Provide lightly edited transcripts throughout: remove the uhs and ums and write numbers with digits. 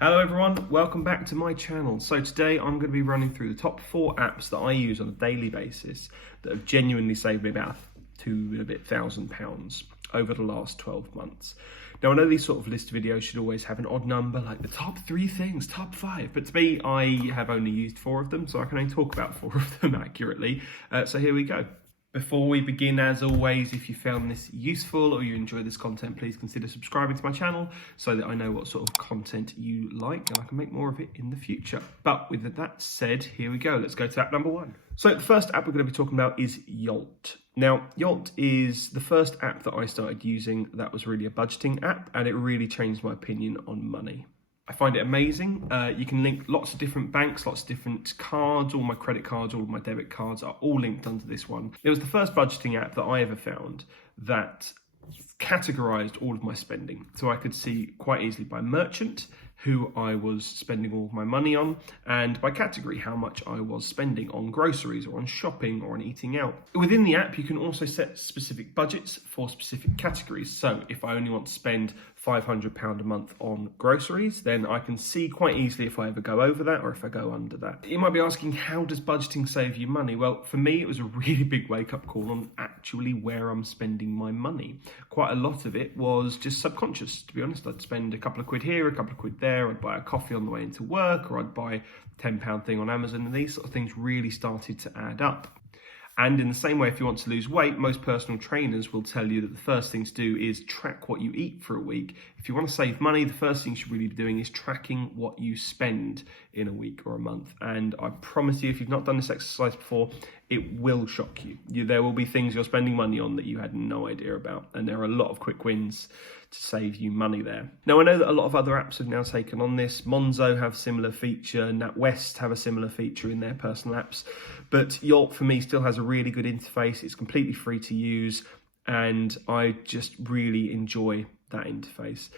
Hello everyone, welcome back to my channel. So today I'm going to be running through the top 4 apps that I use on a daily basis that have genuinely saved me about £2,000 over the last 12 months. Now I know these sort of list videos should always have an odd number, like the top 3 things, top 5, but to me I have only used 4 of them, so I can only talk about 4 of them accurately. So here we go. Before we begin, as always, if you found this useful or you enjoy this content, please consider subscribing to my channel so that I know what sort of content you like and I can make more of it in the future. But with that said, here we go. Let's go to app number 1. So the first app we're going to be talking about is YOLT. Now, YOLT is the first app that I started using that was really a budgeting app, and it really changed my opinion on money. I find it amazing. You can link lots of different banks, lots of different cards. All my credit cards, all of my debit cards are all linked under this one. It was the first budgeting app that I ever found that categorized all of my spending. So I could see quite easily by merchant who I was spending all of my money on, and by category how much I was spending on groceries or on shopping or on eating out. Within the app, you can also set specific budgets for specific categories. So if I only want to spend £500 a month on groceries, then I can see quite easily if I ever go over that or if I go under that. You might be asking, how does budgeting save you money? Well, for me, it was a really big wake-up call on actually where I'm spending my money. Quite a lot of it was just subconscious, to be honest. I'd spend a couple of quid here, a couple of quid there. I'd buy a coffee on the way into work, or I'd buy a £10 thing on Amazon, and these sort of things really started to add up. And in the same way, if you want to lose weight, most personal trainers will tell you that the first thing to do is track what you eat for a week. If you want to save money, the first thing you should really be doing is tracking what you spend in a week or a month. And I promise you, if you've not done this exercise before, it will shock you. There will be things you're spending money on that you had no idea about. And there are a lot of quick wins to save you money there. Now, I know that a lot of other apps have now taken on this. Monzo have a similar feature, NatWest have a similar feature in their personal apps, but YOLT for me still has a really good interface. It's completely free to use, and I just really enjoy that interface.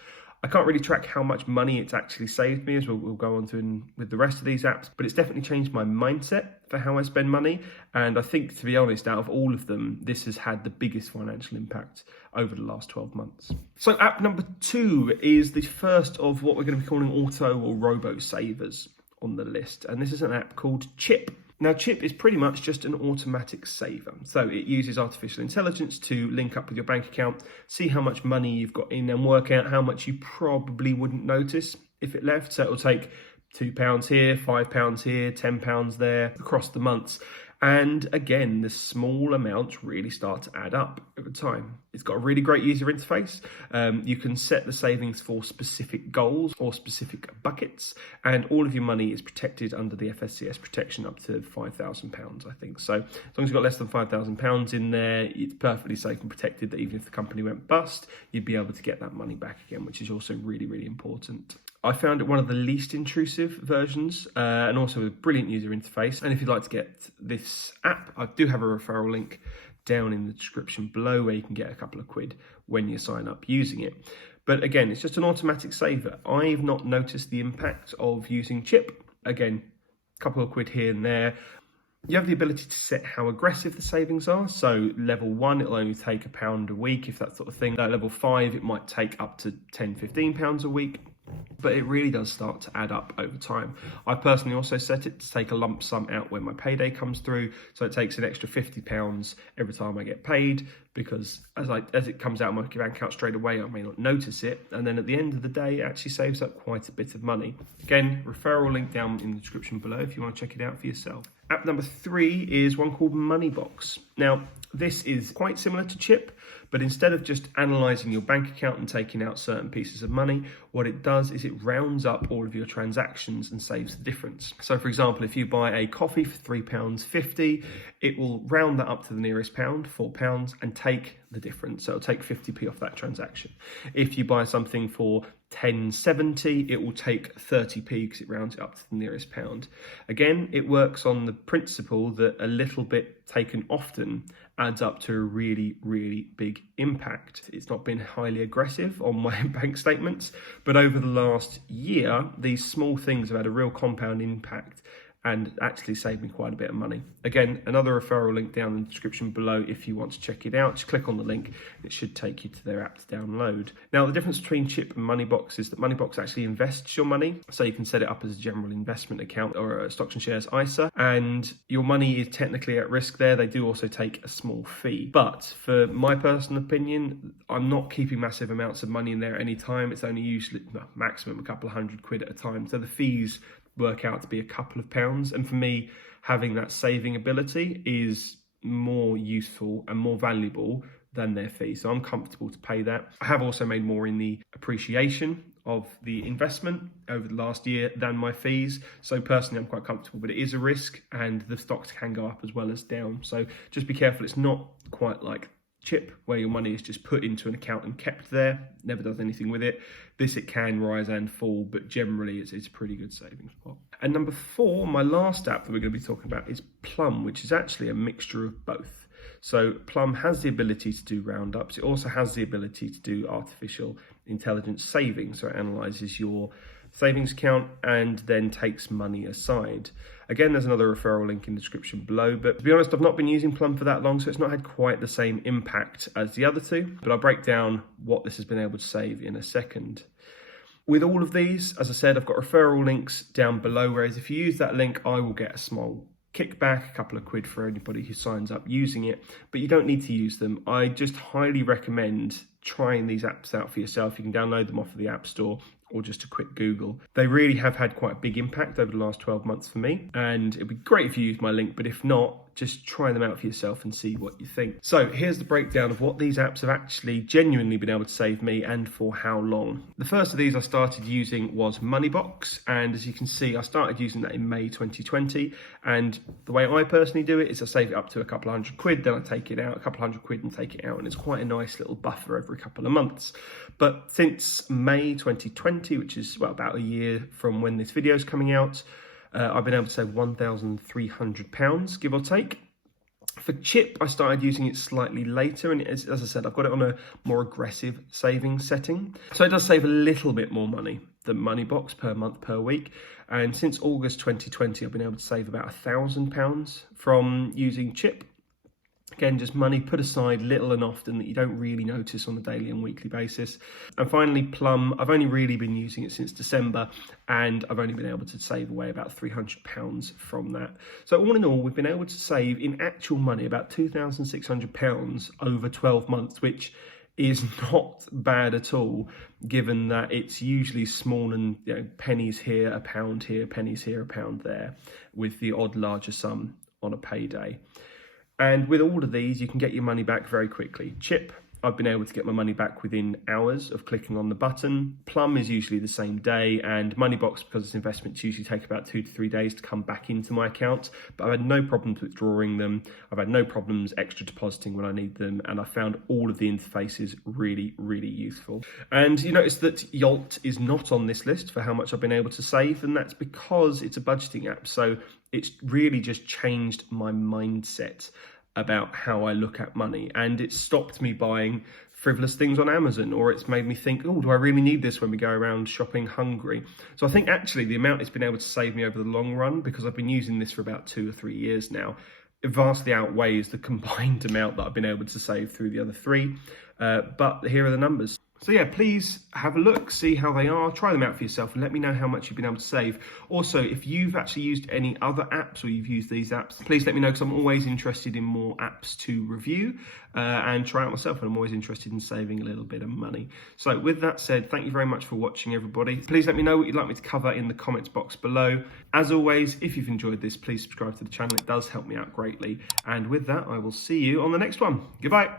I can't really track how much money it's actually saved me, as we'll go on to with the rest of these apps, but it's definitely changed my mindset for how I spend money. And I think, to be honest, out of all of them, this has had the biggest financial impact over the last 12 months. So app number 2 is the first of what we're going to be calling auto or robo savers on the list. And this is an app called Chip. Now, Chip is pretty much just an automatic saver. So it uses artificial intelligence to link up with your bank account, see how much money you've got in, and work out how much you probably wouldn't notice if it left. So it'll take £2 here, £5 here, £10 there across the months. And again, the small amounts really start to add up over time. It's got a really great user interface. You can set the savings for specific goals or specific buckets, and all of your money is protected under the FSCS protection up to £5,000, I think. So as long as you've got less than £5,000 in there, it's perfectly safe and protected that even if the company went bust, you'd be able to get that money back again, which is also really, really important. I found it one of the least intrusive versions, and also a brilliant user interface. And if you'd like to get this app, I do have a referral link down in the description below where you can get a couple of quid when you sign up using it. But again, it's just an automatic saver. I've not noticed the impact of using Chip. Again, a couple of quid here and there. You have the ability to set how aggressive the savings are. So level 1, it'll only take £1 a week, if that sort of thing. At level 5, it might take up to £10, £15 a week. But it really does start to add up over time. I personally also set it to take a lump sum out when my payday comes through. So it takes an extra £50 every time I get paid, because as it comes out of my bank account straight away, I may not notice it. And then at the end of the day, it actually saves up quite a bit of money. Again, referral link down in the description below if you want to check it out for yourself. App number 3 is one called MoneyBox. Now, this is quite similar to Chip, but instead of just analysing your bank account and taking out certain pieces of money, what it does is it rounds up all of your transactions and saves the difference. So for example, if you buy a coffee for £3.50, it will round that up to the nearest pound, £4, and take the difference. So it'll take 50p off that transaction. If you buy something for £10.70, it will take 30p because it rounds it up to the nearest pound. Again, it works on the principle that a little bit taken often adds up to a really, really big impact. It's not been highly aggressive on my bank statements, but over the last year, these small things have had a real compound impact and actually saved me quite a bit of money. Again, another referral link down in the description below if you want to check it out. Just click on the link, it should take you to their app to download. Now, the difference between Chip and MoneyBox is that MoneyBox actually invests your money, so you can set it up as a general investment account or a stocks and shares ISA, and your money is technically at risk there. They do also take a small fee, but for my personal opinion, I'm not keeping massive amounts of money in there at any time. It's only usually maximum a couple of £100 at a time, so the fees work out to be a couple of pounds, and for me, having that saving ability is more useful and more valuable than their fee, so I'm comfortable to pay that. I have also made more in the appreciation of the investment over the last year than my fees, so personally I'm quite comfortable, but it is a risk and the stocks can go up as well as down, so just be careful. It's not quite like Chip, where your money is just put into an account and kept there, never does anything with it. This, it can rise and fall, but generally it's a pretty good savings pot. And number 4, my last app that we're going to be talking about is Plum, which is actually a mixture of both. So Plum has the ability to do roundups. It also has the ability to do artificial intelligence savings. So it analyzes your savings account and then takes money aside. Again, there's another referral link in the description below, but to be honest, I've not been using Plum for that long, so it's not had quite the same impact as the other two, but I'll break down what this has been able to save in a second. With all of these, as I said, I've got referral links down below, whereas if you use that link, I will get a small kickback, a couple of quid for anybody who signs up using it, but you don't need to use them. I just highly recommend trying these apps out for yourself. You can download them off of the App Store or just a quick Google. They really have had quite a big impact over the last 12 months for me, and it'd be great if you used my link, but if not, just try them out for yourself and see what you think. So here's the breakdown of what these apps have actually genuinely been able to save me and for how long. The first of these I started using was MoneyBox, and as you can see, I started using that in May 2020, and the way I personally do it is I save it up to a couple of £100, then I take it out, a couple of £100 and take it out, and it's quite a nice little buffer every couple of months. But since May 2020, which is about a year from when this video is coming out, I've been able to save £1,300, give or take. For Chip, I started using it slightly later, and as I said, I've got it on a more aggressive savings setting. So it does save a little bit more money than MoneyBox per month, per week. And since August 2020, I've been able to save about £1,000 from using Chip. Again, just money put aside little and often that you don't really notice on a daily and weekly basis. And finally, Plum, I've only really been using it since December, and I've only been able to save away about £300 from that. So all in all, we've been able to save in actual money about £2,600 over 12 months, which is not bad at all, given that it's usually small and pennies here, a pound here, pennies here, a pound there, with the odd larger sum on a payday. And with all of these, you can get your money back very quickly. Chip, I've been able to get my money back within hours of clicking on the button. Plum is usually the same day, and MoneyBox, because it's investments, usually take about 2 to 3 days to come back into my account. But I've had no problems withdrawing them. I've had no problems extra depositing when I need them, and I found all of the interfaces really, really useful. And you notice that YOLT is not on this list for how much I've been able to save, and that's because it's a budgeting app. So it's really just changed my mindset about how I look at money, and it's stopped me buying frivolous things on Amazon, or it's made me think, oh, do I really need this when we go around shopping hungry? So I think actually the amount it's been able to save me over the long run, because I've been using this for about 2 or 3 years now, it vastly outweighs the combined amount that I've been able to save through the other 3. But here are the numbers. So yeah, please have a look, see how they are, try them out for yourself, and let me know how much you've been able to save. Also, if you've actually used any other apps, or you've used these apps, please let me know, because I'm always interested in more apps to review and try out myself, and I'm always interested in saving a little bit of money. So with that said, thank you very much for watching, everybody. Please let me know what you'd like me to cover in the comments box below. As always, if you've enjoyed this, please subscribe to the channel. It does help me out greatly. And with that, I will see you on the next one. Goodbye.